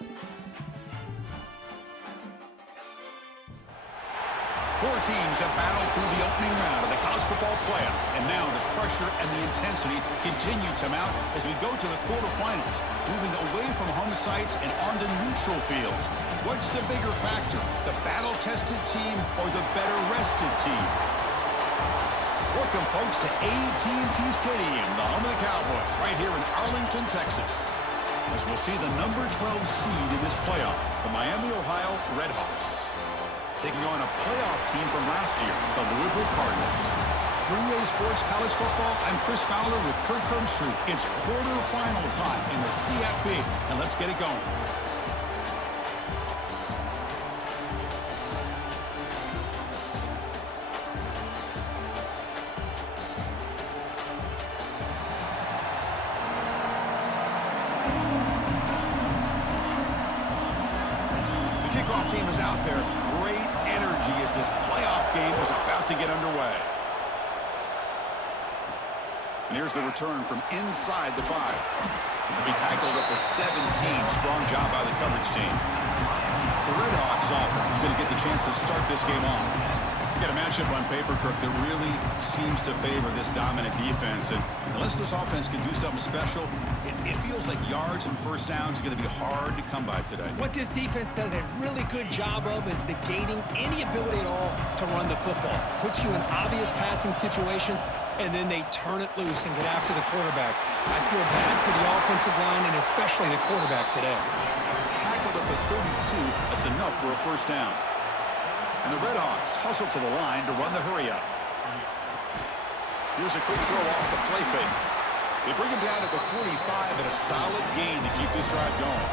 Four teams have battled through the opening round of the college football playoff, and now the pressure and the intensity continue to mount as we go to the quarterfinals, moving away from home sites and onto neutral fields. What's the bigger factor, the battle-tested team or the better-rested team? Welcome, folks, to AT&T Stadium, the home of the Cowboys, right here in Arlington, Texas, as we'll see the number 12 seed in this playoff, the MiamiOH Redhawks, taking on a playoff team from last year, the Louisville Cardinals. 3A Sports College Football, I'm Chris Fowler with Kirk Herbstreit. It's quarterfinal time in the CFB, and let's get it going. The kickoff team is out there. Great energy as this playoff game is about to get underway. And here's the return from inside the 5. He'll be tackled at the 17. Strong job by the coverage team. The Redhawks offense is going to get the chance to start this game off. You got a matchup on paper, Kirk, that really seems to favor this dominant defense. And unless this offense can do something special, it feels like yards and first downs are going to be hard to come by today. What this defense does a really good job of is negating any ability at all to run the football. Puts you in obvious passing situations, and then they turn it loose and get after the quarterback. I feel bad for the offensive line and especially the quarterback today. Tackled at the 32, that's enough for a first down. And the Redhawks hustle to the line to run the hurry-up. Here's a quick throw off the play fake. They bring him down at the 45 and a solid gain to keep this drive going.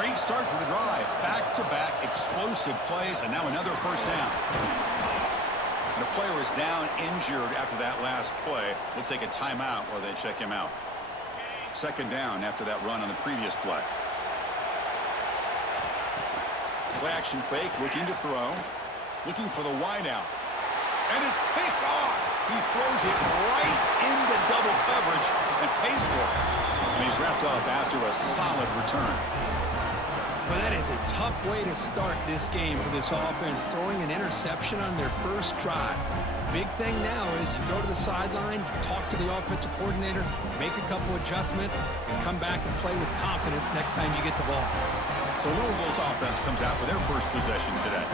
Great start for the drive. Back-to-back explosive plays, and now another first down. And the player is down injured after that last play. We'll take a timeout while they check him out. Second down after that run on the previous play. Play action fake, looking to throw. Looking for the wideout. And it's picked off. He throws it right into double coverage and pays for it. And he's wrapped up after a solid return. Well, that is a tough way to start this game for this offense, throwing an interception on their first drive. Big thing now is you go to the sideline, talk to the offensive coordinator, make a couple adjustments, and come back and play with confidence next time you get the ball. So Louisville's offense comes out for their first possession today.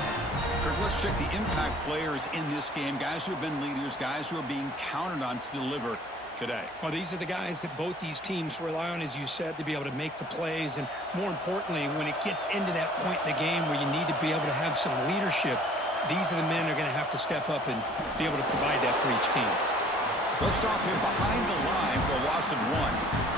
Kirk, let's check the impact players in this game, guys who have been leaders, guys who are being counted on to deliver today. Well, these are the guys that both these teams rely on, as you said, to be able to make the plays. And more importantly, when it gets into that point in the game where you need to be able to have some leadership, these are the men that are going to have to step up and be able to provide that for each team. They'll stop him behind the line for a loss of 1.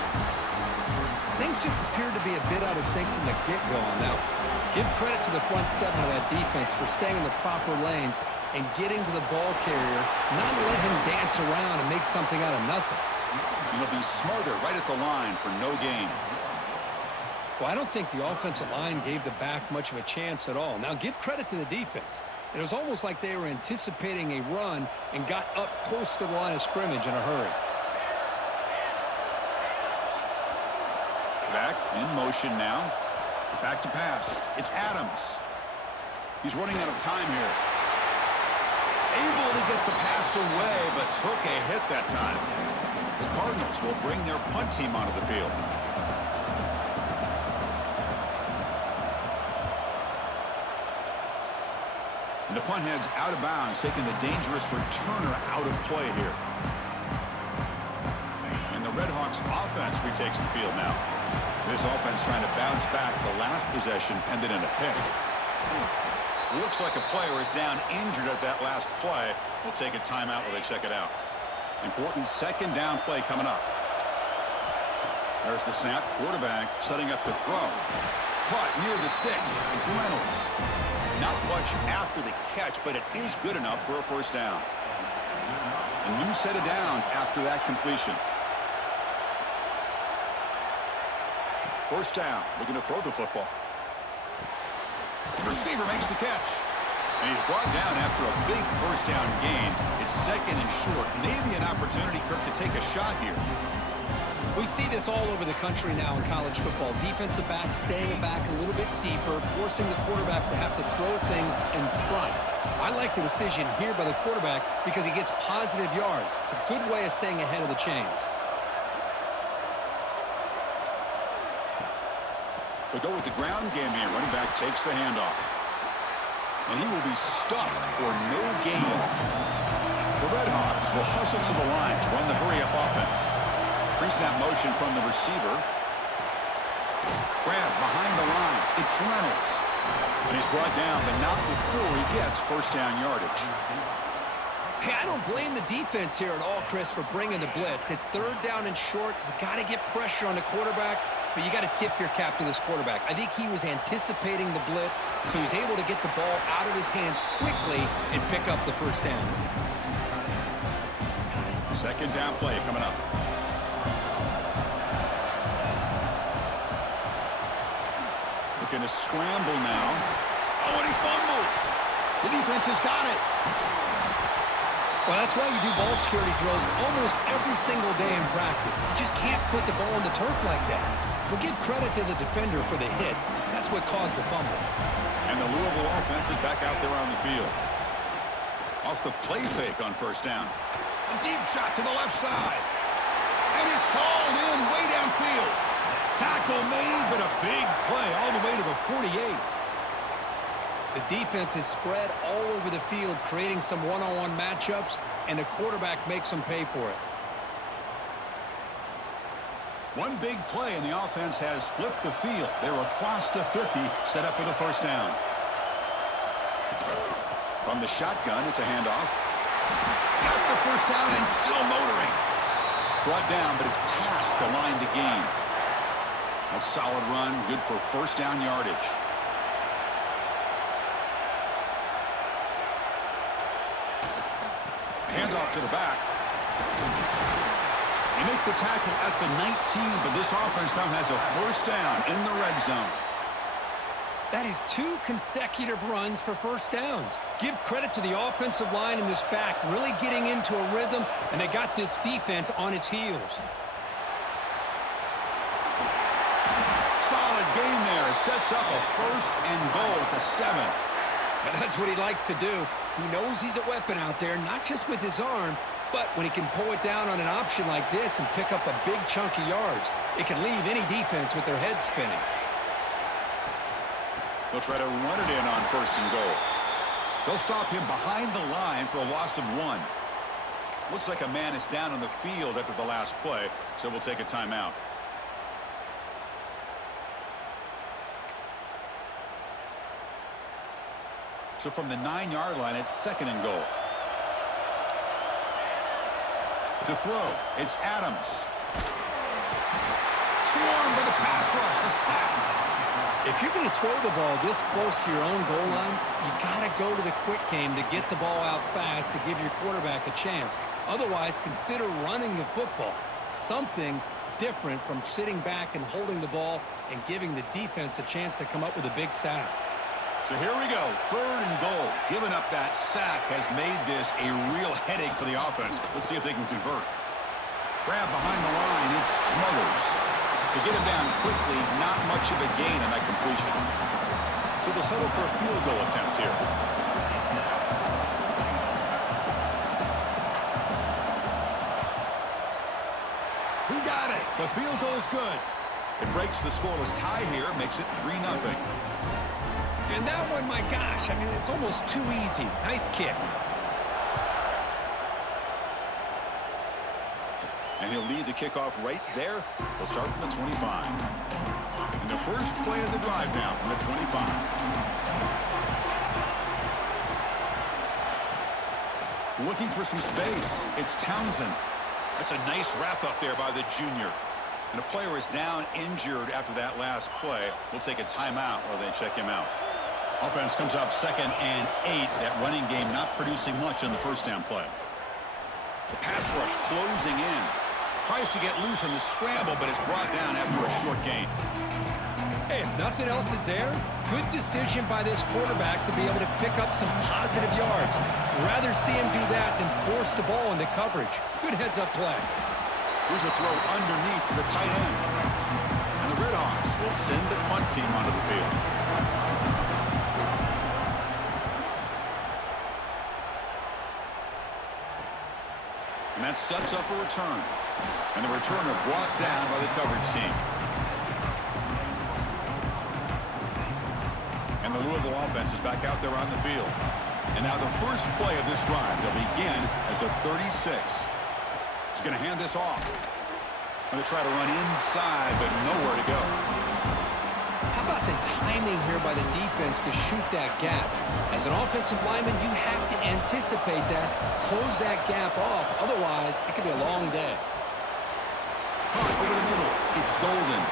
Things just appeared to be a bit out of sync from the get-go on that one. Give credit to the front 7 of that defense for staying in the proper lanes and getting to the ball carrier, not let him dance around and make something out of nothing. He'll be smarter right at the line for no gain. Well, I don't think the offensive line gave the back much of a chance at all. Now, give credit to the defense. It was almost like they were anticipating a run and got up close to the line of scrimmage in a hurry. Back in motion now. Back to pass. It's Adams. He's running out of time here. Able to get the pass away, but took a hit that time. The Cardinals will bring their punt team onto the field. And the punt heads out of bounds, taking the dangerous returner out of play here. And the Redhawks offense retakes the field now. This offense trying to bounce back. The last possession ended in a pick. Looks like a player is down injured at that last play. We'll take a timeout while they check it out. Important second down play coming up. There's the snap. Quarterback setting up to throw. Caught near the sticks. It's Munoz. Not much after the catch, but it is good enough for a first down. A new set of downs after that completion. First down, looking to throw the football. The receiver makes the catch. And he's brought down after a big first down gain. It's second and short. Maybe an opportunity, Kirk, to take a shot here. We see this all over the country now in college football. Defensive backs staying back a little bit deeper, forcing the quarterback to have to throw things in front. I like the decision here by the quarterback because he gets positive yards. It's a good way of staying ahead of the chains. They go with the ground game here. Running back takes the handoff. And he will be stuffed for no gain. The Redhawks will hustle to the line to run the hurry-up offense. Pre-snap motion from the receiver. Grab behind the line. It's Reynolds. And he's brought down, but not before he gets first down yardage. Hey, I don't blame the defense here at all, Chris, for bringing the blitz. It's third down and short. You got to get pressure on the quarterback, but you got to tip your cap to this quarterback. I think he was anticipating the blitz, so he's able to get the ball out of his hands quickly and pick up the first down. Second down play coming up. Looking to scramble now. Oh, and he fumbles. The defense has got it. Well, that's why you do ball security drills almost every single day in practice. You just can't put the ball on the turf like that. But give credit to the defender for the hit, because that's what caused the fumble. And the Louisville offense is back out there on the field. Off the play fake on first down. A deep shot to the left side. And it's hauled in way downfield. Tackle made, but a big play all the way to the 48. The defense is spread all over the field, creating some one-on-one matchups, and the quarterback makes them pay for it. One big play, and the offense has flipped the field. They're across the 50, set up for the first down. From the shotgun, it's a handoff. Got the first down and still motoring. Brought down, but it's past the line to gain. That's a solid run, good for first down yardage. Handoff to the back. They make the tackle at the 19, but this offense now has a first down in the red zone. That is 2 consecutive runs for first downs. Give credit to the offensive line in this back, really getting into a rhythm, and they got this defense on its heels. Solid gain there. It sets up a first and goal at the 7. And that's what he likes to do. He knows he's a weapon out there, not just with his arm, but when he can pull it down on an option like this and pick up a big chunk of yards, it can leave any defense with their head spinning. They'll try to run it in on first and goal. They'll stop him behind the line for a loss of 1. Looks like a man is down on the field after the last play, so we'll take a timeout. So from the 9-yard line, it's second and goal. To throw, it's Adams. Swarmed by the pass rush, a sack. If you're going to throw the ball this close to your own goal line, you got to go to the quick game to get the ball out fast to give your quarterback a chance. Otherwise, consider running the football. Something different from sitting back and holding the ball and giving the defense a chance to come up with a big sack. So here we go, third and goal. Giving up that sack has made this a real headache for the offense. Let's see if they can convert. Grab behind the line, it's Smothers. To get him down quickly, not much of a gain on that completion. So they'll settle for a field goal attempt here. He got it. The field goal's good. It breaks the scoreless tie here, makes it 3-0. And that one, my gosh, I mean, it's almost too easy. Nice kick. And he'll lead the kickoff right there. They'll start from the 25. And the first play of the drive now from the 25. Looking for some space. It's Townsend. That's a nice wrap up there by the junior. And a player is down injured after that last play. We'll take a timeout while they check him out. Offense comes up 2nd and 8. That running game not producing much on the first down play. The pass rush closing in. Tries to get loose on the scramble, but is brought down after a short gain. Hey, if nothing else is there, good decision by this quarterback to be able to pick up some positive yards. Rather see him do that than force the ball into coverage. Good heads-up play. Here's a throw underneath to the tight end. And the Redhawks will send the punt team onto the field. And that sets up a return. And the returner brought down by the coverage team. And the Louisville offense is back out there on the field. And now the first play of this drive, they'll begin at the 36. He's going to hand this off. Going to try to run inside, but nowhere to go. How about the timing here by the defense to shoot that gap? As an offensive lineman, you have to anticipate that, close that gap off. Otherwise, it could be a long day. Caught over the middle. It's Golden.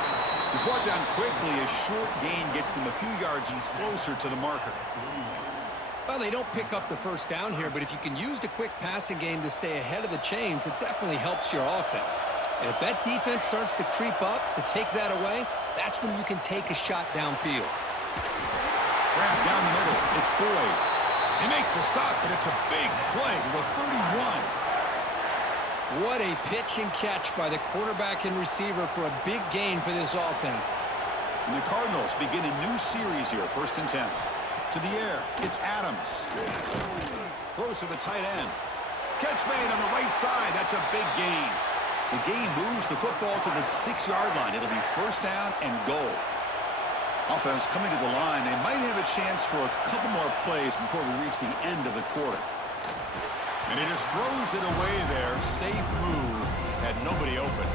He's brought down quickly. A short gain gets them a few yards closer to the marker. Well, they don't pick up the first down here, but if you can use the quick passing game to stay ahead of the chains, it definitely helps your offense. And if that defense starts to creep up to take that away, that's when you can take a shot downfield. Grab down the middle. It's Boyd. They make the stop, but it's a big play with a 31. What a pitch and catch by the quarterback and receiver for a big gain for this offense. And the Cardinals begin a new series here, 1st and 10. To the air, it's Adams. Throws to the tight end. Catch made on the right side. That's a big gain. The game moves the football to the 6-yard line. It'll be 1st down and goal. Offense coming to the line. They might have a chance for a couple more plays before we reach the end of the quarter. And he just throws it away there. Safe move. Had nobody open.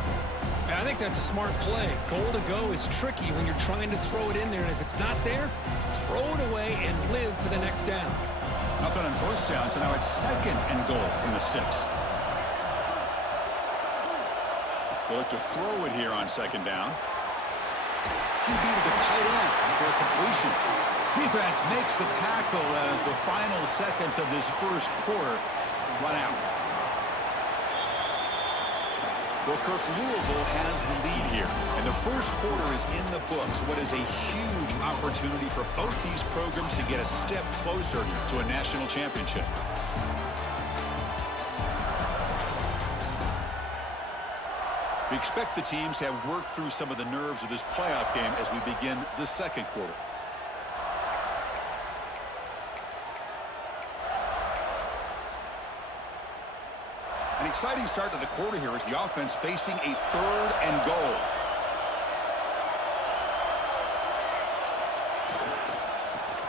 And I think that's a smart play. Goal to go is tricky when you're trying to throw it in there. And if it's not there, throw it away and live for the next down. Nothing on 1st down, so now it's 2nd and goal from the 6. They look to throw it here on 2nd down. QB to the tight end for a completion. Defense makes the tackle as the final seconds of this first quarter run out. Well, Kirk, Louisville has the lead here, and the first quarter is in the books. What is a huge opportunity for both these programs to get a step closer to a national championship. We expect the teams to have worked through some of the nerves of this playoff game as we begin the second quarter. An exciting start to the quarter here as the offense facing a 3rd and goal.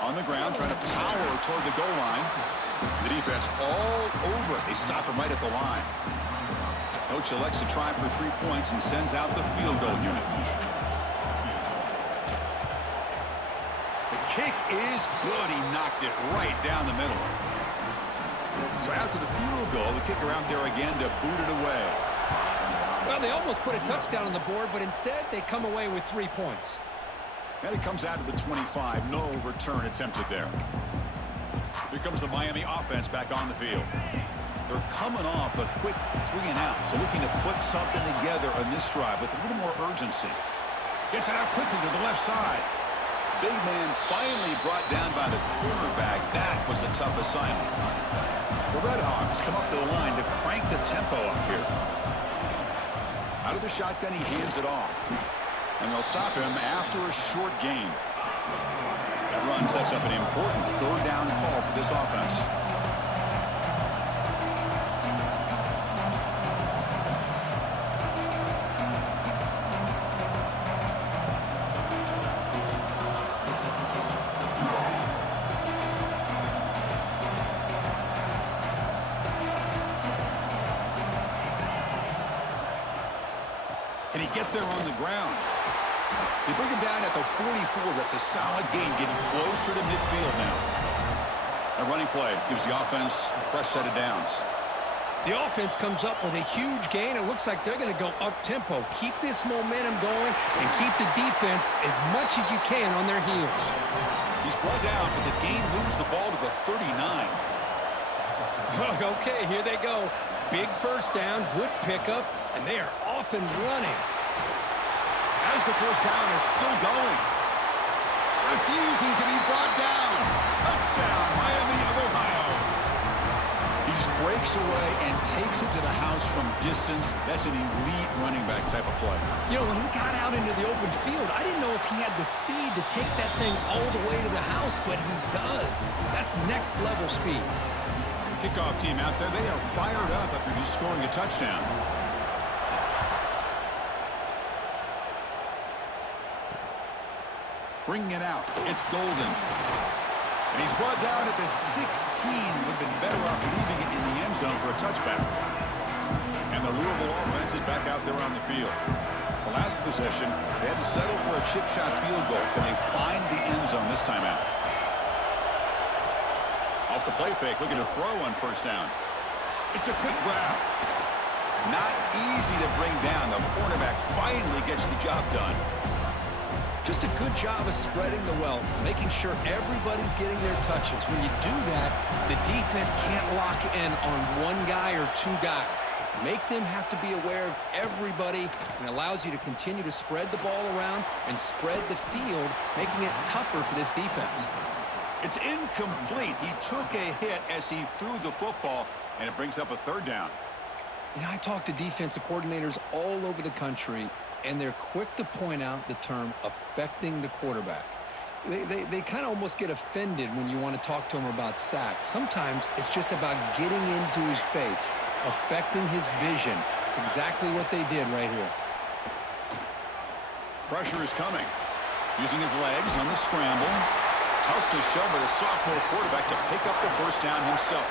On the ground, trying to power toward the goal line. The defense all over it. They stop him right at the line. Coach elects to try for 3 points and sends out the field goal unit. The kick is good. He knocked it right down the middle. So after the field goal, the kicker out there again to boot it away. Well, they almost put a touchdown on the board, but instead they come away with 3 points. And it comes out to the 25. No return attempted there. Here comes the Miami offense back on the field. They're coming off a quick 3 and out, so looking to put something together on this drive with a little more urgency. Gets it out quickly to the left side. Big man finally brought down by the quarterback. That was a tough assignment. The Redhawks come up to the line to crank the tempo up here. Out of the shotgun, he hands it off. And they'll stop him after a short gain. That run sets up an important 3rd down call for this offense. Can he get there on the ground? They bring him down at the 44. That's a solid gain, getting closer to midfield now. A running play gives the offense a fresh set of downs. The offense comes up with a huge gain. It looks like they're going to go up-tempo. Keep this momentum going and keep the defense as much as you can on their heels. He's brought down, but the gain moves the ball to the 39. Okay, here they go. Big 1st down, good pickup, and they are off and running. As the 1st down is still going. Refusing to be brought down. Touchdown, Miami of Ohio. He just breaks away and takes it to the house from distance. That's an elite running back type of play. You know, when he got out into the open field, I didn't know if he had the speed to take that thing all the way to the house, but he does. That's next-level speed. Kickoff team out there, they are fired up after just scoring a touchdown. Bringing it out, it's Golden. And he's brought down at the 16. Would have been better off leaving it in the end zone for a touchback. And the Louisville offense is back out there on the field. The last possession, they had to settle for a chip shot field goal. Can they find the end zone this time out? Off the play fake, looking to throw on first down. It's a quick grab. Not easy to bring down. The cornerback finally gets the job done. Just a good job of spreading the wealth, making sure everybody's getting their touches. When you do that, the defense can't lock in on one guy or two guys. Make them have to be aware of everybody, and allows you to continue to spread the ball around and spread the field, making it tougher for this defense. It's incomplete. He took a hit as he threw the football, and it brings up a third down. You know, I talk to defensive coordinators all over the country, and they're quick to point out the term affecting the quarterback. They kind of almost get offended when you want to talk to them about sacks. Sometimes it's just about getting into his face, affecting his vision. It's exactly what they did right here. Pressure is coming. Using his legs on the scramble. Tough to show by the sophomore quarterback to pick up the first down himself.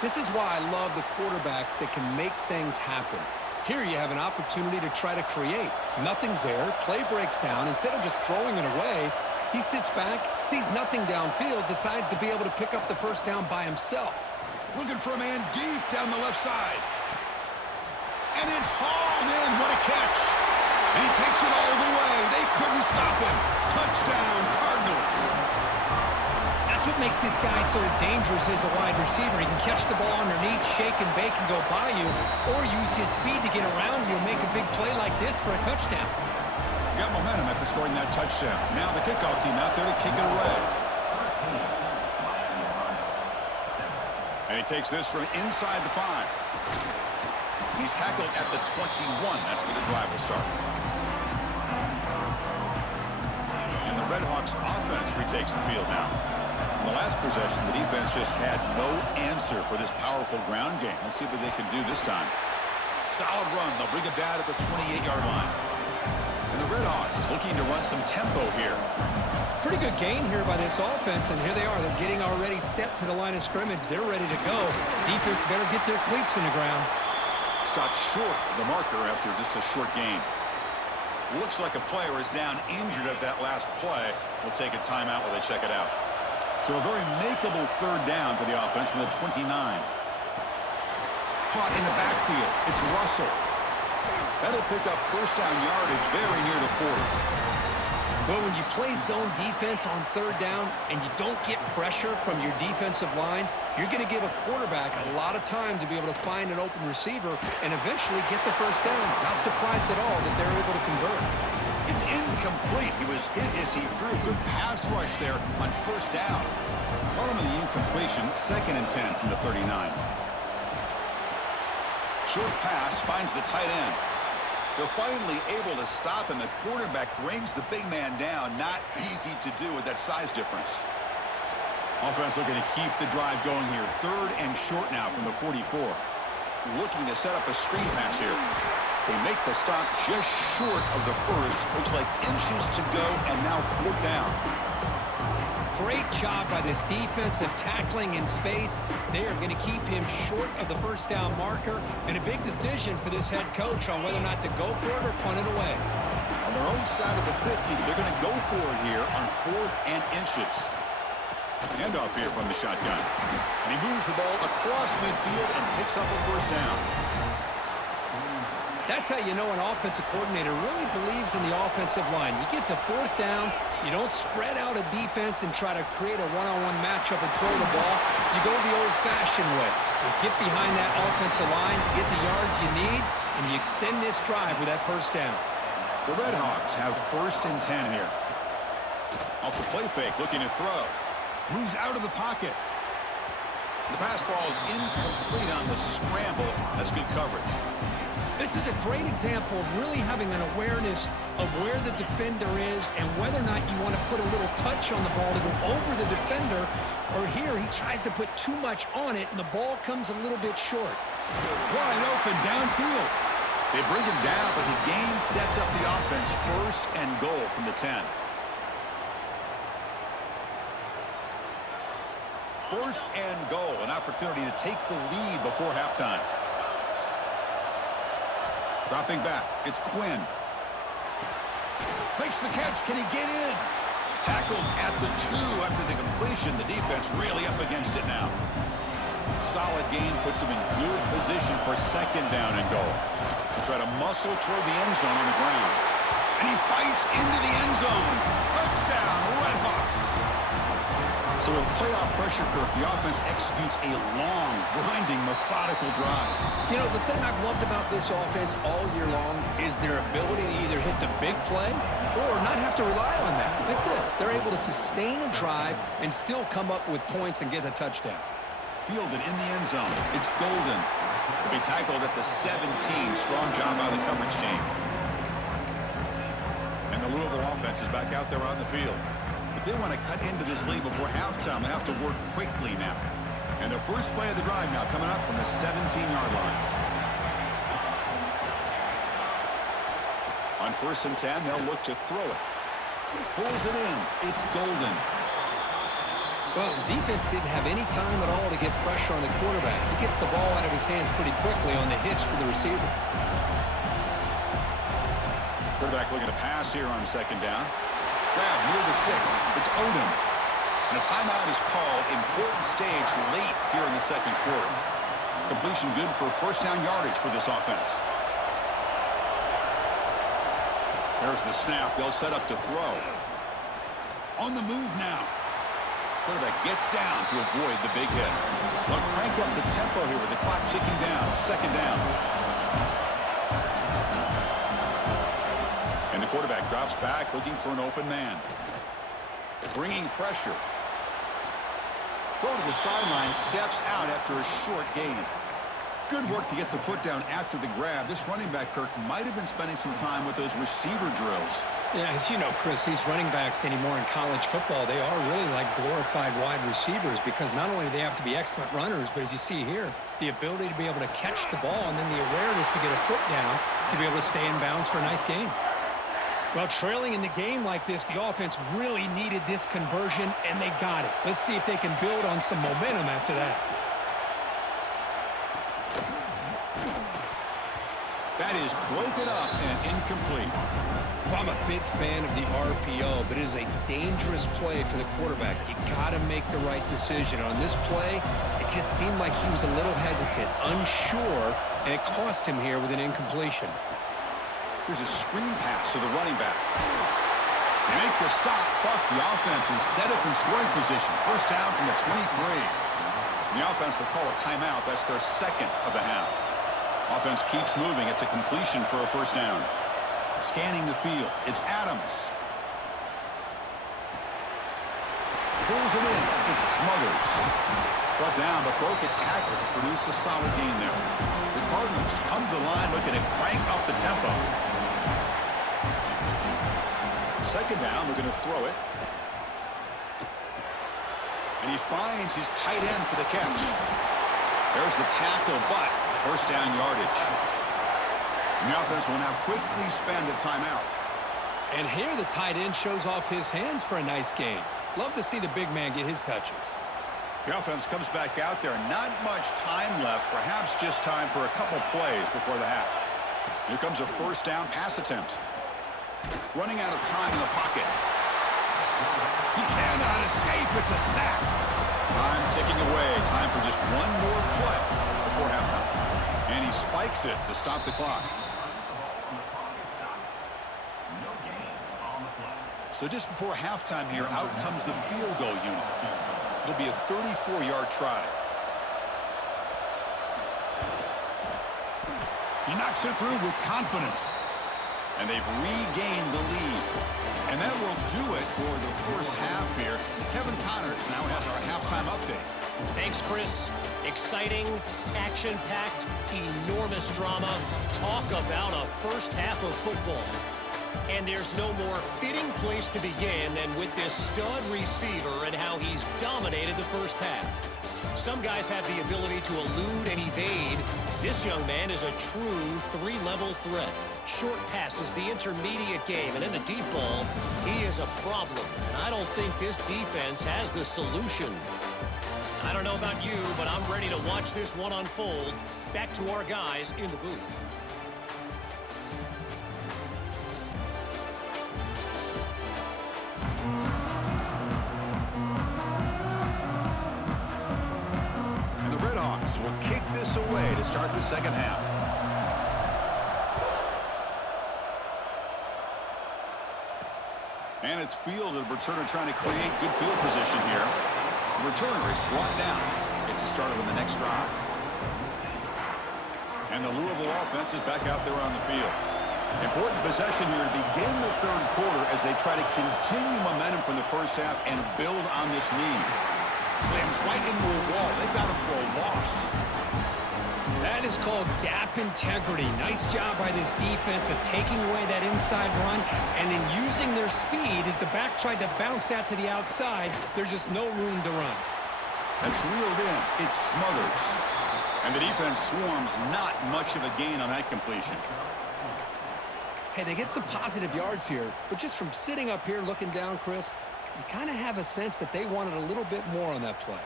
This is why I love the quarterbacks that can make things happen. Here you have an opportunity to try to create. Nothing's there. Play breaks down. Instead of just throwing it away, he sits back, sees nothing downfield, decides to be able to pick up the first down by himself. Looking for a man deep down the left side. And it's hauled in. What a catch. And he takes it all the way. They couldn't stop him. Touchdown, Cardinals. That's what makes this guy so dangerous as a wide receiver. He can catch the ball underneath, shake and bake and go by you, or use his speed to get around you and make a big play like this for a touchdown. Got momentum after scoring that touchdown. Now the kickoff team out there to kick it away. And he takes this from inside the 5. He's tackled at the 21. That's where the drive will start. And the Redhawks offense retakes the field now. In the last possession, the defense just had no answer for this powerful ground game. Let's see what they can do this time. Solid run. They'll bring it down at the 28-yard line. And the Redhawks looking to run some tempo here. Pretty good gain here by this offense, and here they are. They're getting already set to the line of scrimmage. They're ready to go. Defense better get their cleats in the ground. Stopped short of the marker after just a short gain. Looks like a player is down injured at that last play. We'll take a timeout while they check it out. So a very makeable third down for the offense with a 29. Caught in the backfield. It's Russell. That'll pick up first down yardage very near the 40. But when you play zone defense on third down and you don't get pressure from your defensive line, you're going to give a quarterback a lot of time to be able to find an open receiver and eventually get the first down. Not surprised at all that they're able to convert. It's incomplete. He was hit as he threw. Good pass rush there on first down. Bottom of the incompletion, 2nd and 10 from the 39. Short pass finds the tight end. They're finally able to stop him. The quarterback brings the big man down. Not easy to do with that size difference. Offense looking to keep the drive going here. 3rd and short now from the 44. Looking to set up a screen pass here. They make the stop just short of the first. Looks like inches to go, and now 4th down. Great job by this defensive tackling in space. They are going to keep him short of the first down marker, and a big decision for this head coach on whether or not to go for it or punt it away. On their own side of the 50, they're going to go for it here on 4th and inches. Handoff here from the shotgun. And he moves the ball across midfield and picks up a first down. That's how you know an offensive coordinator really believes in the offensive line. You get to 4th down, you don't spread out a defense and try to create a one-on-one matchup and throw the ball. You go the old-fashioned way. You get behind that offensive line, you get the yards you need, and you extend this drive with that first down. The Redhawks have 1st and 10 here. Off the play fake, looking to throw. Moves out of the pocket. The pass ball is incomplete on the scramble. That's good coverage. This is a great example of really having an awareness of where the defender is and whether or not you want to put a little touch on the ball to go over the defender, or here he tries to put too much on it and the ball comes a little bit short. Wide open downfield. They bring him down, but the game sets up the offense. First and goal from the 10. First and goal, an opportunity to take the lead before halftime. Dropping back, it's Quinn. Makes the catch, can he get in? Tackled at the 2 after the completion. The defense really up against it now. Solid gain puts him in good position for second down and goal. He'll try to muscle toward the end zone on the ground. And he fights into the end zone. Touchdown, Redhawks. So with playoff pressure, Kirk, the offense executes a long, grinding, methodical drive. You know, the thing I've loved about this offense all year long is their ability to either hit the big play or not have to rely on that. Like this, they're able to sustain a drive and still come up with points and get a touchdown. Fielded in the end zone. It's Golden. He'll be tackled at the 17. Strong job by the coverage team. And the Louisville offense is back out there on the field. If they want to cut into this lead before halftime, they have to work quickly now. And the first play of the drive now coming up from the 17-yard line. On 1st and 10, they'll look to throw it. Pulls it in. It's Golden. Well, defense didn't have any time at all to get pressure on the quarterback. He gets the ball out of his hands pretty quickly on the hitch to the receiver. Quarterback looking to pass here on 2nd down. Grab near the sticks. It's Odom. And a timeout is called. Important stage late here in the 2nd quarter. Completion good for first down yardage for this offense. There's the snap. They'll set up to throw. On the move now. Quarterback gets down to avoid the big hit. They'll crank up the tempo here with the clock ticking down. 2nd down. And the quarterback drops back looking for an open man. Bringing pressure. Throw to the sideline. Steps out after a short gain. Good work to get the foot down after the grab. This running back, Kirk, might have been spending some time with those receiver drills. Yeah, as you know, Chris, these running backs anymore in college football, they are really like glorified wide receivers because not only do they have to be excellent runners, but as you see here, the ability to be able to catch the ball and then the awareness to get a foot down to be able to stay in bounds for a nice gain. Well, trailing in the game like this, the offense really needed this conversion, and they got it. Let's see if they can build on some momentum after that. That is broken up and incomplete. Well, I'm a big fan of the RPO, but it is a dangerous play for the quarterback. You got to make the right decision. On this play, it just seemed like he was a little hesitant, unsure, and it cost him here with an incompletion. Here's a screen pass to the running back. They make the stop, but the offense is set up in scoring position. First down from the 23. The offense will call a timeout. That's their 2nd of the half. Offense keeps moving. It's a completion for a first down. Scanning the field. It's Adams. Pulls it in. It's Smothers. Brought down, but broke a tackle to produce a solid gain there. The Cardinals come to the line looking to crank up the tempo. 2nd down, looking to throw it. And he finds his tight end for the catch. There's the tackle, but first down yardage. And the offense will now quickly spend a timeout. And here the tight end shows off his hands for a nice gain. Love to see the big man get his touches. The offense comes back out there. Not much time left. Perhaps just time for a couple plays before the half. Here comes a first down pass attempt. Running out of time in the pocket. He cannot escape. It's a sack. Time ticking away. Time for just one more play before halftime. And he spikes it to stop the clock. So just before halftime here, out comes the field goal unit. It'll be a 34-yard try. He knocks it through with confidence. And they've regained the lead. And that will do it for the first half here. Kevin Connors now has our halftime update. Thanks, Chris. Exciting, action-packed, enormous drama. Talk about a first half of football. And there's no more fitting place to begin than with this stud receiver and how he's dominated the first half. Some guys have the ability to elude and evade. This young man is a true three-level threat. Short passes, the intermediate game, and in the deep ball, he is a problem. And I don't think this defense has the solution. I don't know about you, but I'm ready to watch this one unfold. Back to our guys in the booth. And the Redhawks will kick this away to start the second half. And it's fielded. Returner trying to create good field position here. The returner is brought down. Gets it started on the next drive. And the Louisville offense is back out there on the field. Important possession here to begin the third quarter as they try to continue momentum from the first half and build on this lead. Slams right into a wall. They've got him for a loss. That is called gap integrity. Nice job by this defense of taking away that inside run and then using their speed as the back tried to bounce that to the outside. There's just no room to run. That's reeled in. It smothers. And the defense swarms. Not much of a gain on that completion. Hey, they get some positive yards here, but just from sitting up here looking down, Chris, you kind of have a sense that they wanted a little bit more on that play.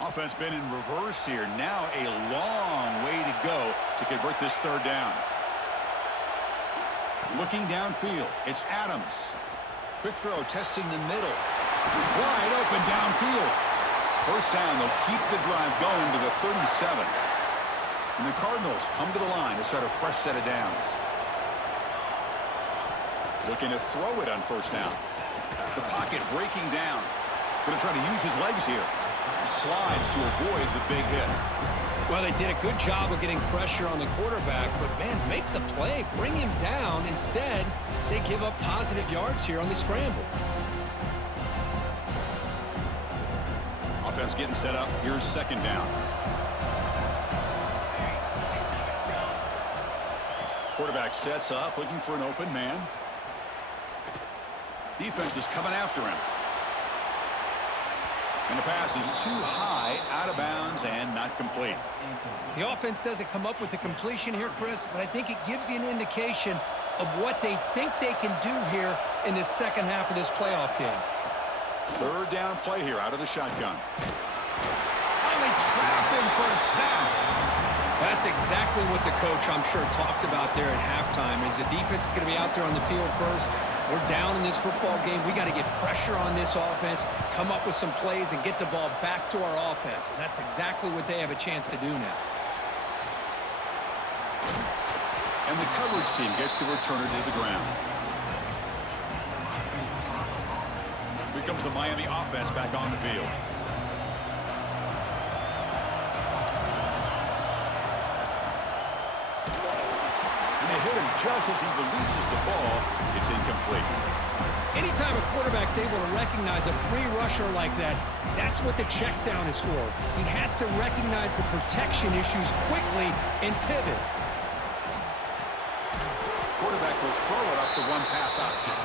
Offense been in reverse here. Now a long way to go to convert this third down. Looking downfield, it's Adams. Quick throw, testing the middle. Wide open downfield. First down, they'll keep the drive going to the 37. And the Cardinals come to the line to start a fresh set of downs. Looking to throw it on first down. The pocket breaking down. Going to try to use his legs here. Slides to avoid the big hit. Well, they did a good job of getting pressure on the quarterback, but, man, make the play. Bring him down. Instead, they give up positive yards here on the scramble. Offense getting set up. Here's second down. Quarterback sets up, looking for an open man. Defense is coming after him. And the pass is too high, out of bounds, and not complete. The offense doesn't come up with the completion here, Chris, but I think it gives you an indication of what they think they can do here in the second half of this playoff game. Third down play here out of the shotgun. Only trapping for a sack. That's exactly what the coach, I'm sure, talked about there at halftime, is the defense is going to be out there on the field first. We're down in this football game. We got to get pressure on this offense, come up with some plays, and get the ball back to our offense. And that's exactly what they have a chance to do now. And the coverage team gets the returner to the ground. Here comes the Miami offense back on the field. And they hit him just as he releases the ball. It's incomplete. Anytime a quarterback's able to recognize a free rusher like that, that's what the check down is for. He has to recognize the protection issues quickly and pivot. Quarterback will throw it off the one-pass option.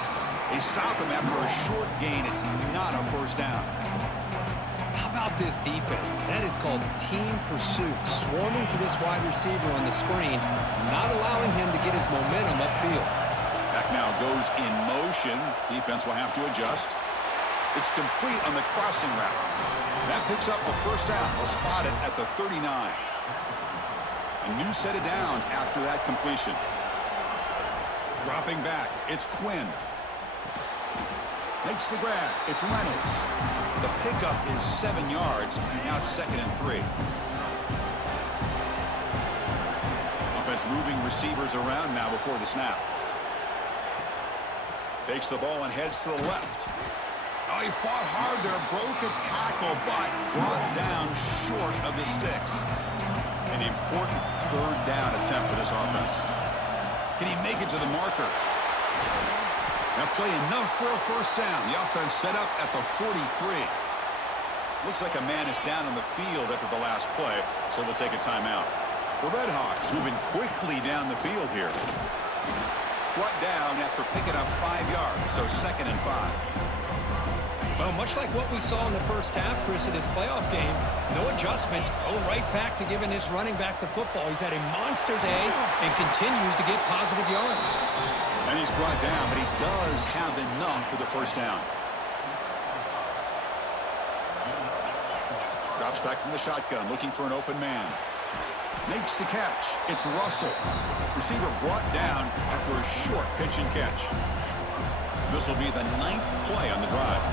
They stop him after a short gain. It's not a first down. How about this defense? That is called team pursuit. Swarming to this wide receiver on the screen, not allowing him to get his momentum upfield. Back now goes in motion. Defense will have to adjust. It's complete on the crossing route. That picks up a first down. They'll spot it at the 39. A new set of downs after that completion. Dropping back, it's Quinn. Makes the grab, it's Reynolds. The pickup is 7 yards. Now it's 2nd and 3. Offense moving receivers around now before the snap. Takes the ball and heads to the left. Oh, he fought hard there, broke a tackle, but brought down short of the sticks. An important third down attempt for this offense. Can he make it to the marker? That play enough for a first down. The offense set up at the 43. Looks like a man is down on the field after the last play, so we'll take a timeout. The Redhawks moving quickly down the field here. Brought down after picking up 5 yards, so 2nd and 5. Well, much like what we saw in the first half, Chris, in this playoff game, no adjustments, go right back to giving his running back the football. He's had a monster day and continues to get positive yards. And he's brought down, but he does have enough for the first down. Drops back from the shotgun, looking for an open man. Makes the catch. It's Russell. Receiver brought down after a short pitch and catch. This will be the 9th play on the drive.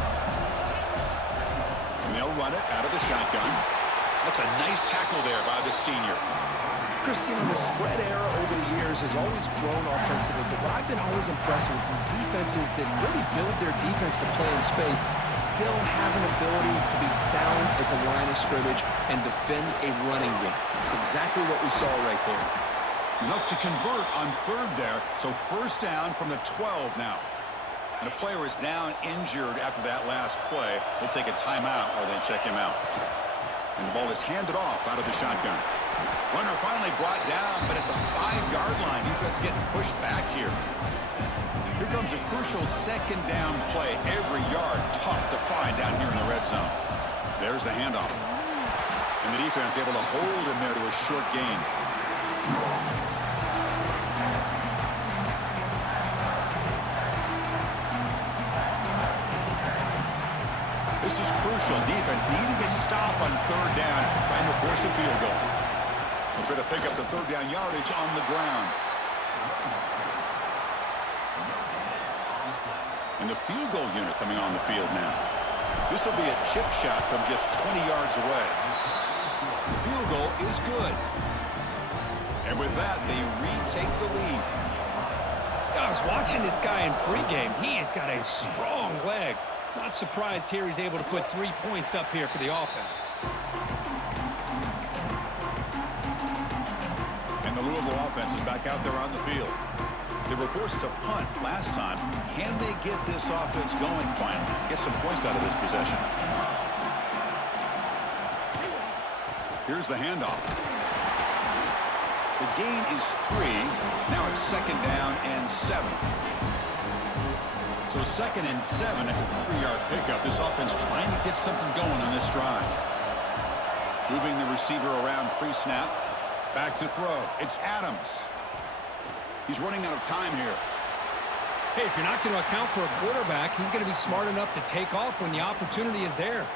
And they'll run it out of the shotgun. That's a nice tackle there by the senior. Christian, the spread era over the years has always grown offensively, but what I've been always impressed with defenses that really build their defense to play in space still have an ability to be sound at the line of scrimmage and defend a running game. It's exactly what we saw right there. Enough to convert on 3rd there, so first down from the 12 now. And a player is down injured after that last play. We'll take a timeout or then check him out. And the ball is handed off out of the shotgun. Runner finally brought down, but at the 5-yard line, defense getting pushed back here. Here comes a crucial 2nd down play. Every yard tough to find down here in the red zone. There's the handoff. And the defense able to hold him there to a short gain. This is crucial. Defense needing a stop on 3rd down, trying to force a field goal. They'll try to pick up the 3rd down yardage on the ground. And the field goal unit coming on the field now. This will be a chip shot from just 20 yards away. The field goal is good. And with that, they retake the lead. I was watching this guy in pregame. He has got a strong leg. Not surprised here he's able to put 3 points up here for the offense. And the Louisville offense is back out there on the field. They were forced to punt last time. Can they get this offense going finally? Get some points out of this possession. Here's the handoff. The gain is 3. Now it's 2nd down and 7. So 2nd and 7 after the 3-yard pickup. This offense trying to get something going on this drive. Moving the receiver around pre-snap. Back to throw. It's Adams. He's running out of time here. Hey, if you're not going to account for a quarterback, he's going to be smart enough to take off when the opportunity is there.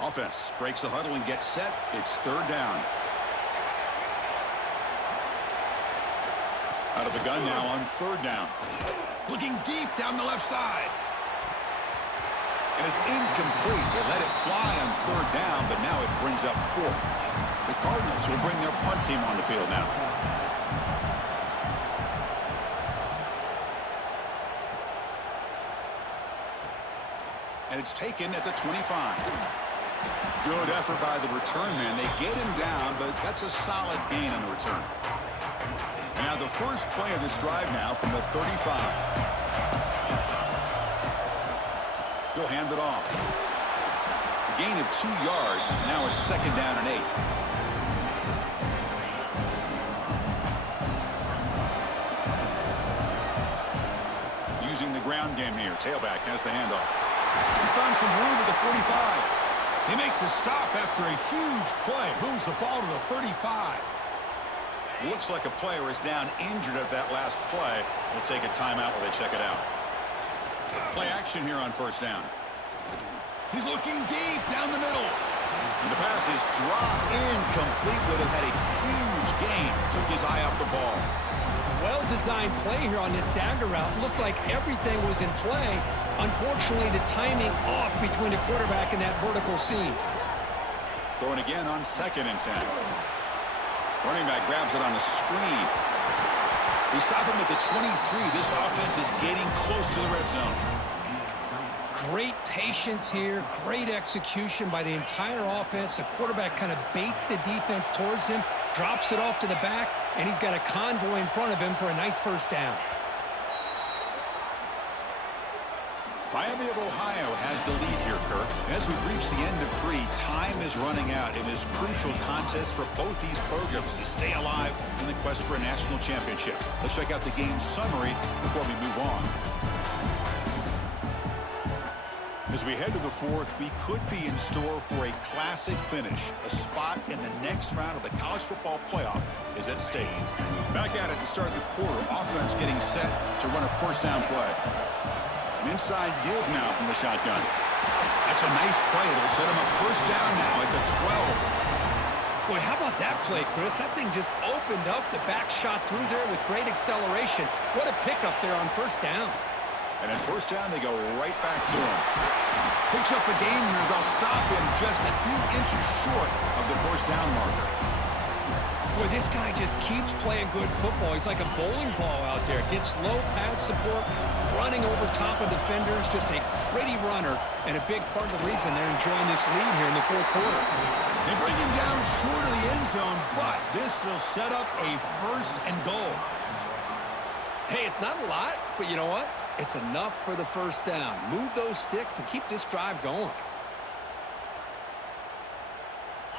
Offense breaks the huddle and gets set. It's 3rd down. Out of the gun now on 3rd down. Looking deep down the left side. And it's incomplete. They let it fly on 3rd down, but now it brings up 4th. The Cardinals will bring their punt team on the field now. And it's taken at the 25. Good effort by the return man. They get him down, but that's a solid gain on the return. And now the first play of this drive now from the 35. He'll hand it off. A gain of 2 yards. Now it's 2nd down and 8. Using the ground game here. Tailback has the handoff. He's found some room at the 45. They make the stop after a huge play. Moves the ball to the 35. Looks like a player is down injured at that last play. We'll take a timeout while they check it out. Play action here on 1st down. He's looking deep down the middle. And the pass is dropped incomplete. Would have had a huge gain. Took his eye off the ball. Well-designed play here on this dagger route. Looked like everything was in play. Unfortunately, the timing off between the quarterback and that vertical seam. Throwing again on 2nd and 10. Running back grabs it on a screen. They stop him at the 23. This offense is getting close to the red zone. Great patience here. Great execution by the entire offense. The quarterback kind of baits the defense towards him, drops it off to the back, and he's got a convoy in front of him for a nice 1st down. Miami of Ohio has the lead here, Kirk. As we reach the end of 3, time is running out in this crucial contest for both these programs to stay alive in the quest for a national championship. Let's check out the game summary before we move on. As we head to the 4th, we could be in store for a classic finish. A spot in the next round of the college football playoff is at stake. Back at it to start the quarter. Offense getting set to run a first down play. An inside deal now from the shotgun. That's a nice play. It'll set him up first down now at the 12. Boy, how about that play, Chris? That thing just opened up. The back shot through there with great acceleration. What a pickup there on first down. And at first down, they go right back to him. Picks up a gain here. They'll stop him just a few inches short of the first down marker. Boy, this guy just keeps playing good football. He's like a bowling ball out there. Gets low pad support, running over top of defenders. Just a pretty runner, and a big part of the reason they're enjoying this lead here in the 4th quarter. They bring him down short of the end zone, but this will set up a first and goal. Hey, it's not a lot, but you know what? It's enough for the first down. Move those sticks and keep this drive going.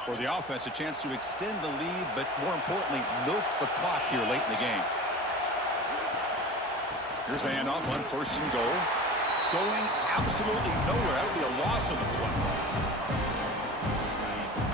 For the offense, a chance to extend the lead, but more importantly, milk the clock here late in the game. Here's the handoff on first and goal. Going absolutely nowhere. That would be a loss of the play.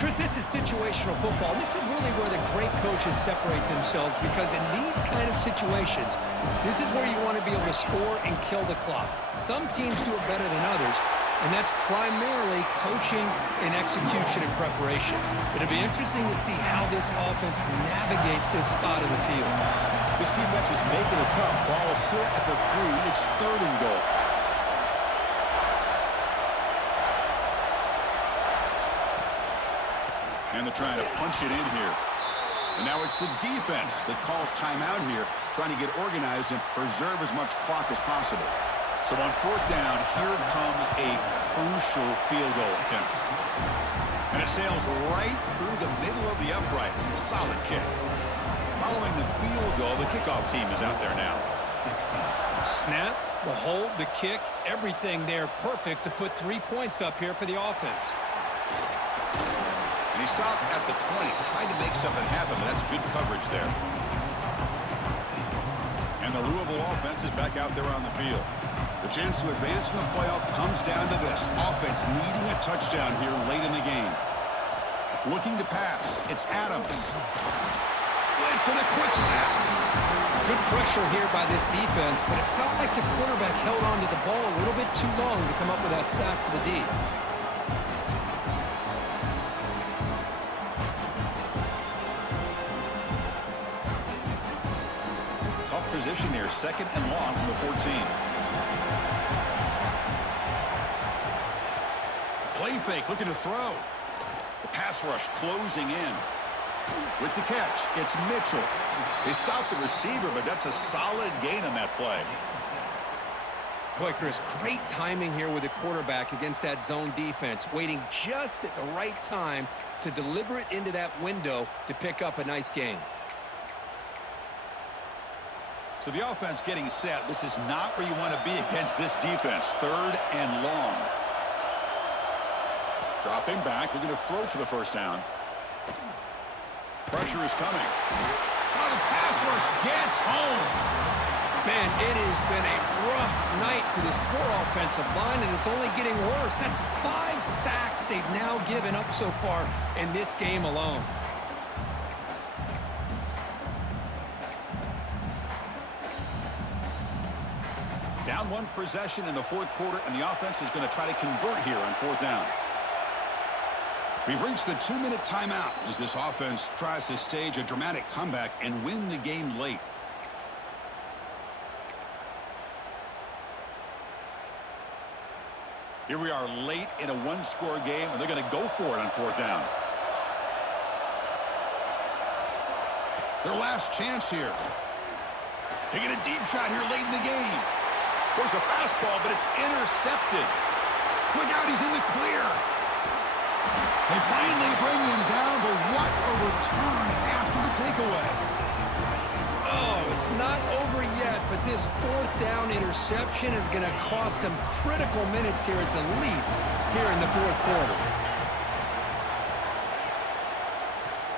Chris, this is situational football. This is really where the great coaches separate themselves, because in these kind of situations, this is where you want to be able to score and kill the clock. Some teams do it better than others, and that's primarily coaching and execution and preparation. It'll be interesting to see how this offense navigates this spot in the field. This defense is making it tough. Ball set at the 3. It's 3rd and goal. And they're trying to punch it in here. And now it's the defense that calls timeout here, trying to get organized and preserve as much clock as possible. So on 4th down, here comes a crucial field goal attempt. And it sails right through the middle of the uprights. A solid kick. Following the field goal, the kickoff team is out there now. Snap, the hold, the kick, everything there perfect to put 3 points up here for the offense. And he stopped at the 20, trying to make something happen, but that's good coverage there. And the Louisville offense is back out there on the field. The chance to advance in the playoff comes down to this. Offense needing a touchdown here late in the game. Looking to pass. It's Adams. Blitz and a quick sack. Good pressure here by this defense, but it felt like the quarterback held on to the ball a little bit too long to come up with that sack for the D. Tough position here. 2nd and long from the 14. Play fake, looking to throw. The pass rush closing in. With the catch, it's Mitchell. They stopped the receiver, but that's a solid gain on that play. Boy, Chris, great timing here with the quarterback against that zone defense, waiting just at the right time to deliver it into that window to pick up a nice gain. So the offense getting set. This is not where you want to be against this defense. 3rd and long. Dropping back, looking to throw for the first down. Pressure is coming. Oh, the pass rush gets home. Man, it has been a rough night for this poor offensive line, and it's only getting worse. That's 5 sacks they've now given up so far in this game alone. Down 1 possession in the 4th quarter, and the offense is going to try to convert here on 4th down. We've reached the 2-minute timeout as this offense tries to stage a dramatic comeback and win the game late. Here we are late in a 1-score game, and they're going to go for it on 4th down. Their last chance here. Taking a deep shot here late in the game. Goes a fastball, but it's intercepted. Look out, he's in the clear. They finally bring him down, but what a return after the takeaway. Oh, It's not over yet, but this fourth down interception is going to cost them critical minutes here at the least here in the fourth quarter.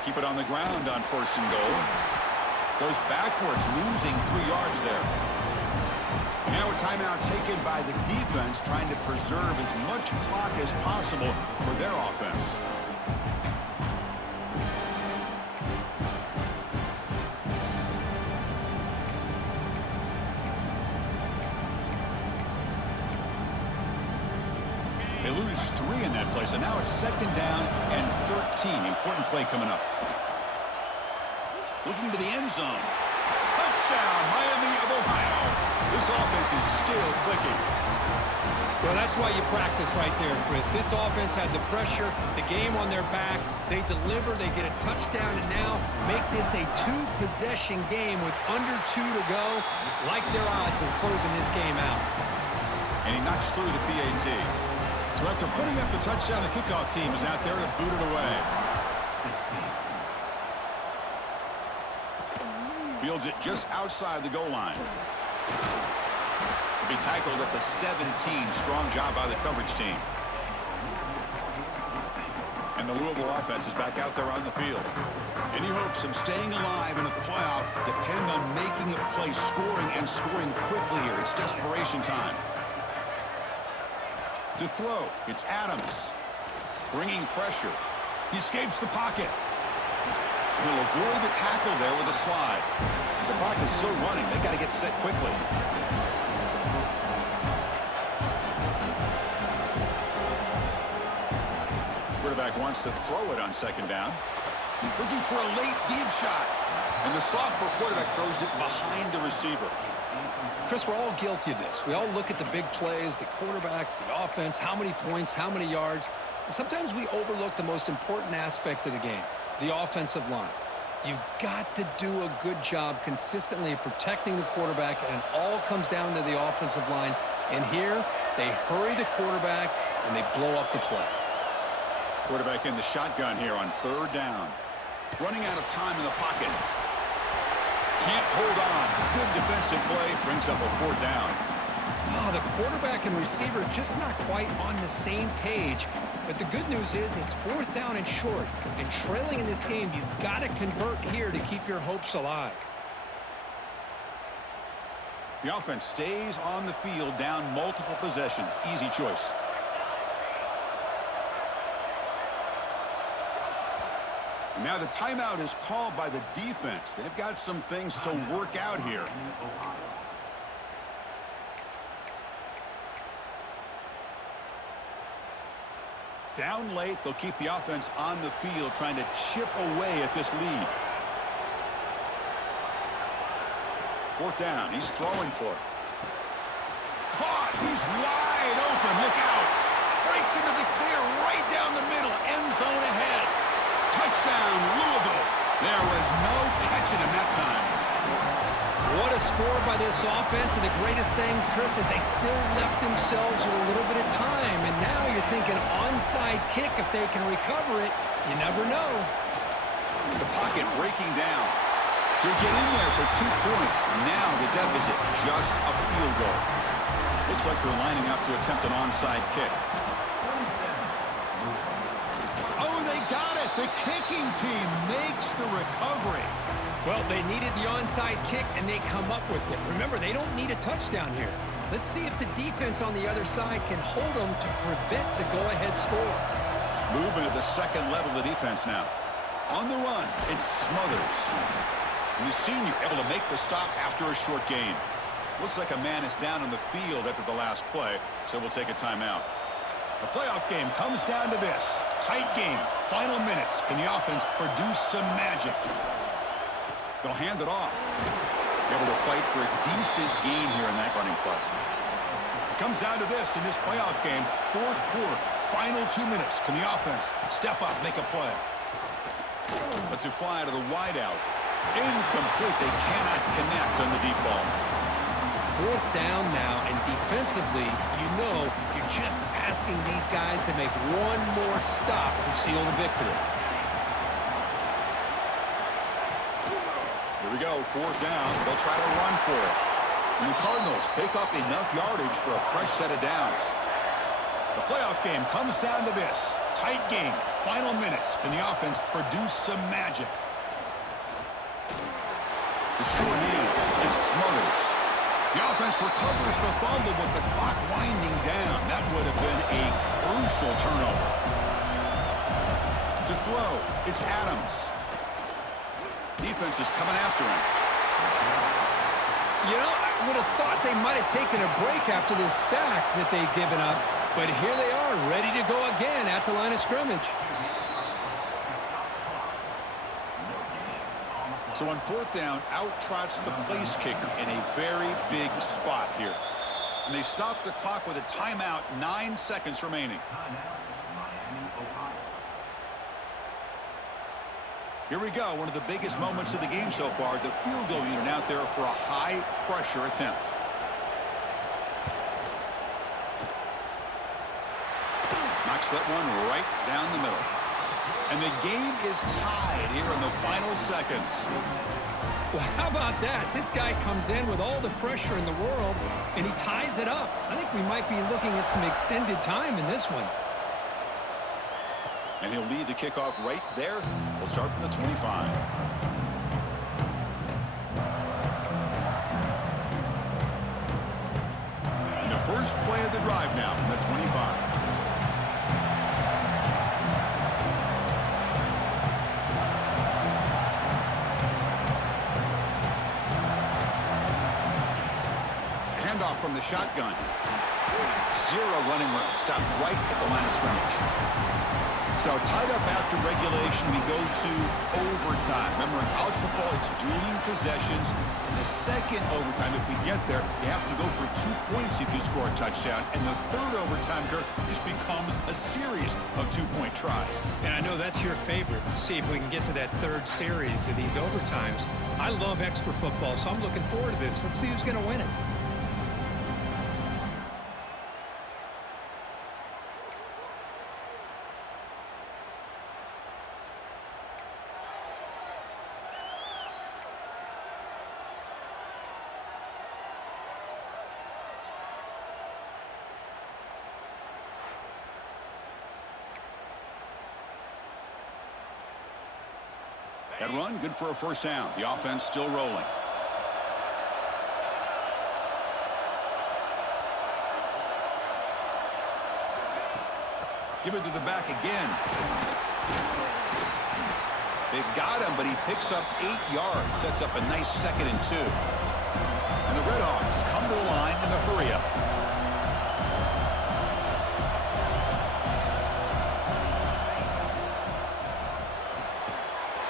Keep it on the ground on 1st and goal. Goes backwards, losing 3 yards there. Now a timeout taken by the defense, trying to preserve as much clock as possible for their offense. They lose 3 in that play, so now it's 2nd down and 13. Important play coming up. Looking to the end zone. Touchdown, Miami of Ohio. This offense is still clicking. Well, that's why you practice right there, Chris. This offense had the pressure, the game on their back. They deliver, they get a touchdown, and now make this a 2-possession game with under 2 to go. Like their odds of closing this game out. And he knocks through the PAT. So after putting up the touchdown, the kickoff team is out there to boot it away. Fields it just outside the goal line. To be tackled at the 17. Strong job by the coverage team. And the Louisville offense is back out there on the field. Any hopes of staying alive in a playoff depend on making a play, scoring, and scoring quickly here. It's desperation time. To throw, it's Adams. Bringing pressure. He escapes the pocket. He'll avoid the tackle there with a slide. The clock is still running. They got to get set quickly. Quarterback wants to throw it on 2nd down. Looking for a late deep shot. And the sophomore quarterback throws it behind the receiver. Chris, we're all guilty of this. We all look at the big plays, the quarterbacks, the offense, how many points, how many yards. And sometimes we overlook the most important aspect of the game, the offensive line. You've got to do a good job consistently of protecting the quarterback, and it all comes down to the offensive line. And here, they hurry the quarterback, and they blow up the play. Quarterback in the shotgun here on 3rd down. Running out of time in the pocket. Can't hold on. Good defensive play. Brings up a 4th down. Oh, the quarterback and receiver just not quite on the same page. But the good news is it's 4th down and short. And trailing in this game, you've got to convert here to keep your hopes alive. The offense stays on the field, down multiple possessions. Easy choice. And now the timeout is called by the defense. They've got some things to work out here. Down late, they'll keep the offense on the field, trying to chip away at this lead. 4th down, he's throwing for it. Caught, he's wide open, look out. Breaks into the clear, right down the middle, end zone ahead. Touchdown, Louisville. There was no catching him that time. What a score by this offense, and the greatest thing, Chris, is they still left themselves with a little bit of time, and now you're thinking onside kick if they can recover it. You never know. The pocket breaking down. He'll get in there for 2 points. Now the deficit, just a field goal. Looks like they're lining up to attempt an onside kick. Oh, they got it. The kicking team makes the recovery. Well, they needed the onside kick, and they come up with it. Remember, they don't need a touchdown here. Let's see if the defense on the other side can hold them to prevent the go-ahead score. Movement at the 2nd level of the defense now. On the run, it's Smothers. And the senior able to make the stop after a short gain. Looks like a man is down on the field after the last play, so we'll take a timeout. The playoff game comes down to this. Tight game, final minutes. Can the offense produce some magic? They'll hand it off. Able to fight for a decent gain here in that running play. It comes down to this in this playoff game. 4th quarter, final 2 minutes. Can the offense step up, make a play? Let's it fly to the wideout. Incomplete. They cannot connect on the deep ball. 4th down now, and defensively, you know you're just asking these guys to make one more stop to seal the victory. The we go, 4th down. They'll try to run for it. And the Cardinals pick up enough yardage for a fresh set of downs. The playoff game comes down to this. Tight game, final minutes. Can the offense produce some magic? The short hands, it smothers. The offense recovers the fumble with the clock winding down. That would have been a crucial turnover. To throw, it's Adams. Defense is coming after him. You know, I would have thought they might have taken a break after this sack that they'd given up, but here they are, ready to go again at the line of scrimmage. So on 4th down, out trots the place kicker in a very big spot here. And they stop the clock with a timeout, 9 seconds remaining. Here we go, one of the biggest moments of the game so far. The field goal unit out there for a high-pressure attempt. Knocks that one right down the middle. And the game is tied here in the final seconds. Well, how about that? This guy comes in with all the pressure in the world, and he ties it up. I think we might be looking at some extended time in this one. And he'll lead the kickoff right there. We'll start from the 25. And the first play of the drive now from the 25. Handoff from the shotgun. 0 running room. Stopped right at the line of scrimmage. So tied up after regulation, we go to overtime. Remember, in college football, it's dueling possessions. In the second overtime, if we get there, you have to go for 2 points if you score a touchdown. And the third overtime, Kirk, just becomes a series of 2-point tries. And I know that's your favorite. See if we can get to that third series of these overtimes. I love extra football, so I'm looking forward to this. Let's see who's going to win it. That run, good for a first down. The offense still rolling. Give it to the back again. They've got him, but he picks up 8 yards. Sets up a nice 2nd and 2. And the Redhawks come to the line in the hurry-up.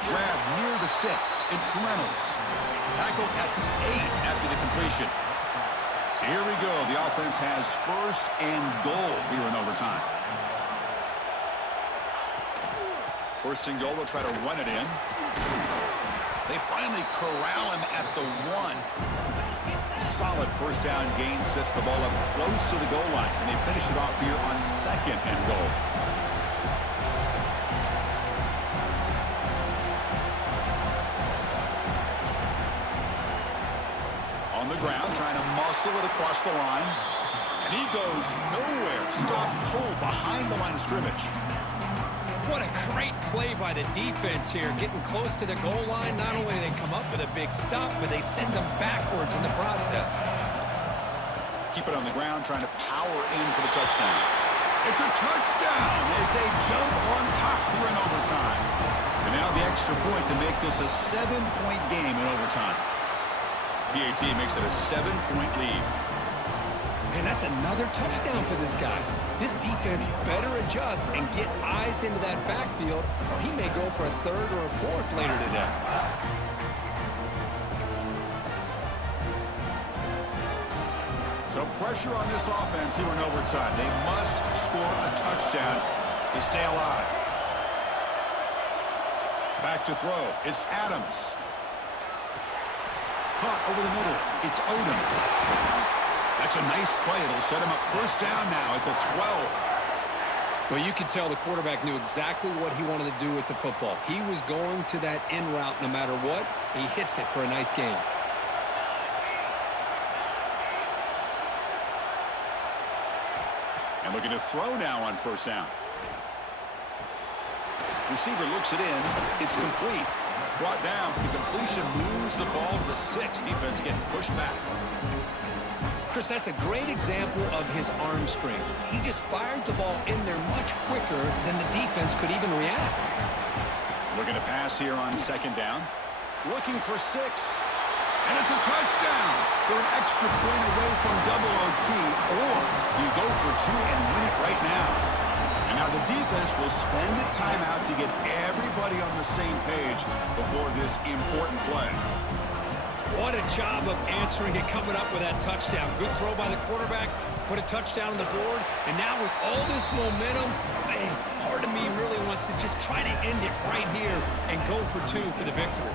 Grab near the sticks. It's Reynolds. Tackled at the 8 after the completion. So here we go. The offense has 1st and goal here in overtime. 1st and goal. They'll try to run it in. They finally corral him at the 1. Solid first down gain sets the ball up close to the goal line. And they finish it off here on 2nd and goal. On the ground, trying to muscle it across the line. And he goes nowhere. Stopped cold behind the line of scrimmage. What a great play by the defense here. Getting close to the goal line, not only do they come up with a big stop, but they send them backwards in the process. Keep it on the ground, trying to power in for the touchdown. It's a touchdown as they jump on top here in overtime. And now the extra point to make this a 7-point game in overtime. PAT makes it a 7-point lead. And that's another touchdown for this guy. This defense better adjust and get eyes into that backfield, or he may go for a 3rd or a 4th later today. So pressure on this offense here in overtime. They must score a touchdown to stay alive. Back to throw. It's Adams. Caught over the middle. It's Odom. That's a nice play. It'll set him up 1st down now at the 12. Well, you could tell the quarterback knew exactly what he wanted to do with the football. He was going to that in route no matter what, He hits it for a nice gain. And looking to throw now on first down. Receiver looks it in. It's complete. Brought down. The completion moves the ball to the 6. Defense getting pushed back. Chris, that's a great example of his arm strength. He just fired the ball in there much quicker than the defense could even react. Looking to pass here on second down. Looking for 6. And it's a touchdown. They're an extra point away from double OT, or you go for 2 and win it right now. And now the defense will spend a timeout to get everybody on the same page before this important play. What a job of answering it, coming up with that touchdown. Good throw by the quarterback, put a touchdown on the board, and now with all this momentum, man, part of me really wants to just try to end it right here and go for 2 for the victory.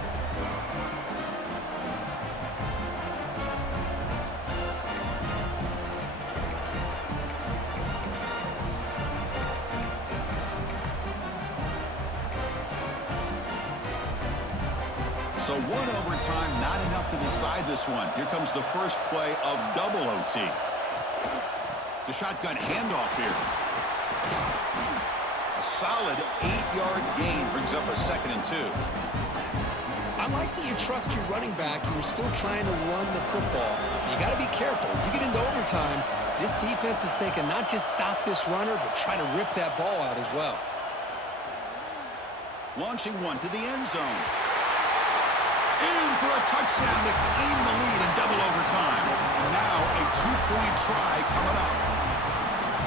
So 1 overtime, not enough to decide this one. Here comes the first play of double OT. The shotgun handoff here. A solid 8-yard gain brings up a 2nd and 2. I like that you trust your running back and you're still trying to run the football. You got to be careful. You get into overtime, this defense is thinking not just stop this runner, but try to rip that ball out as well. Launching one to the end zone. In for a touchdown to claim the lead in double overtime. And now a 2-point try coming up.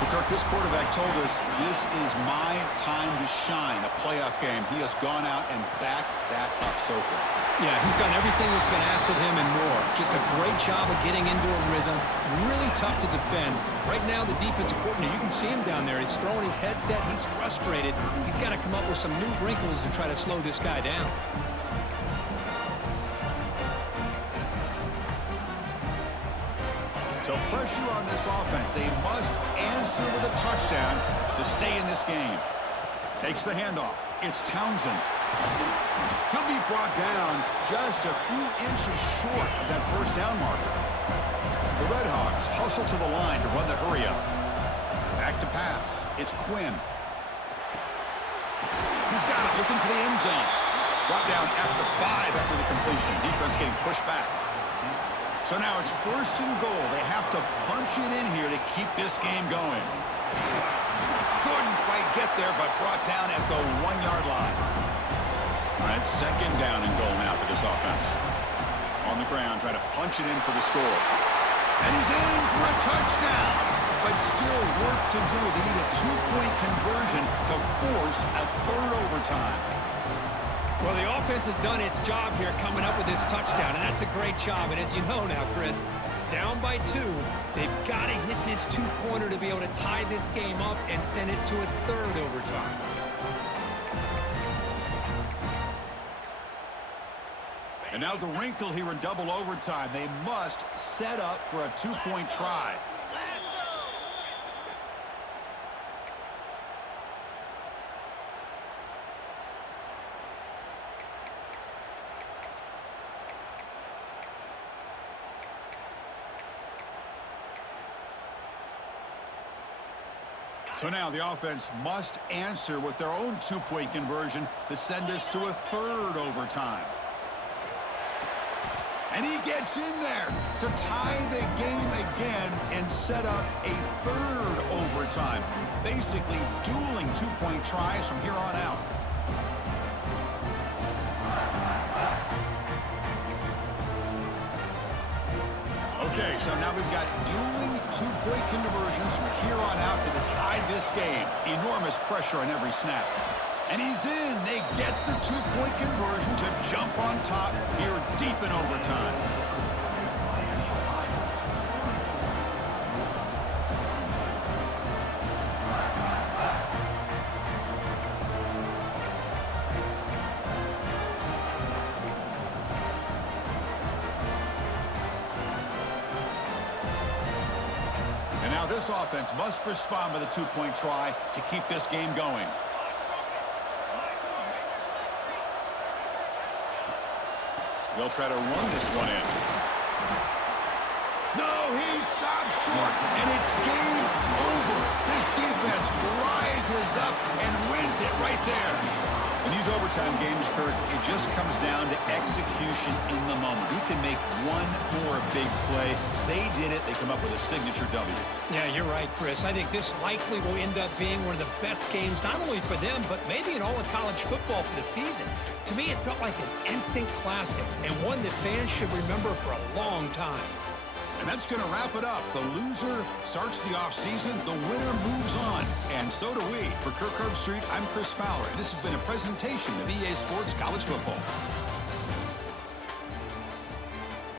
Well, Kirk, this quarterback told us this is my time to shine, a playoff game. He has gone out and backed that up so far. Yeah, he's done everything that's been asked of him and more. Just a great job of getting into a rhythm. Really tough to defend. Right now, the defensive coordinator, you can see him down there. He's throwing his headset. He's frustrated. He's got to come up with some new wrinkles to try to slow this guy down. So pressure on this offense. They must answer with a touchdown to stay in this game. Takes the handoff. It's Townsend. He'll be brought down just a few inches short of that first down marker. The Red Hawks hustle to the line to run the hurry up. Back to pass. It's Quinn. He's got it, looking for the end zone. Brought down at the 5 after the completion. Defense getting pushed back. So now it's 1st and goal. They have to punch it in here to keep this game going. Couldn't quite get there, but brought down at the 1-yard line. All right, 2nd down and goal now for this offense. On the ground, trying to punch it in for the score. And he's in for a touchdown. But still work to do. They need a 2-point conversion to force a 3rd overtime. Well, the offense has done its job here coming up with this touchdown, and that's a great job. And as you know now, Chris, down by 2, they've got to hit this 2-pointer to be able to tie this game up and send it to a 3rd overtime. And now the wrinkle here in double overtime. They must set up for a 2-point try. So now the offense must answer with their own 2-point conversion to send us to a 3rd overtime. And he gets in there to tie the game again and set up a 3rd overtime. Basically dueling 2-point tries from here on out. Okay, so now we've got dueling 2-point conversions from here on out to decide this game. Enormous pressure on every snap. And he's in. They get the 2-point conversion to jump on top here deep in overtime. And now this offense must respond with a 2-point try to keep this game going. They'll try to run this one in. No, he stopped short, and it's game over. This defense rises up and wins it right there. In these overtime games, Kirk, it just comes down to execution in the moment. Who can make one more big play? They did it. They come up with a signature W. Yeah, you're right, Chris. I think this likely will end up being one of the best games, not only for them, but maybe in all of college football for the season. To me, it felt like an instant classic and one that fans should remember for a long time. And that's going to wrap it up. The loser starts the offseason. The winner moves on. And so do we. For Kirk Herbstreit, I'm Chris Fowler. And this has been a presentation of EA Sports College Football.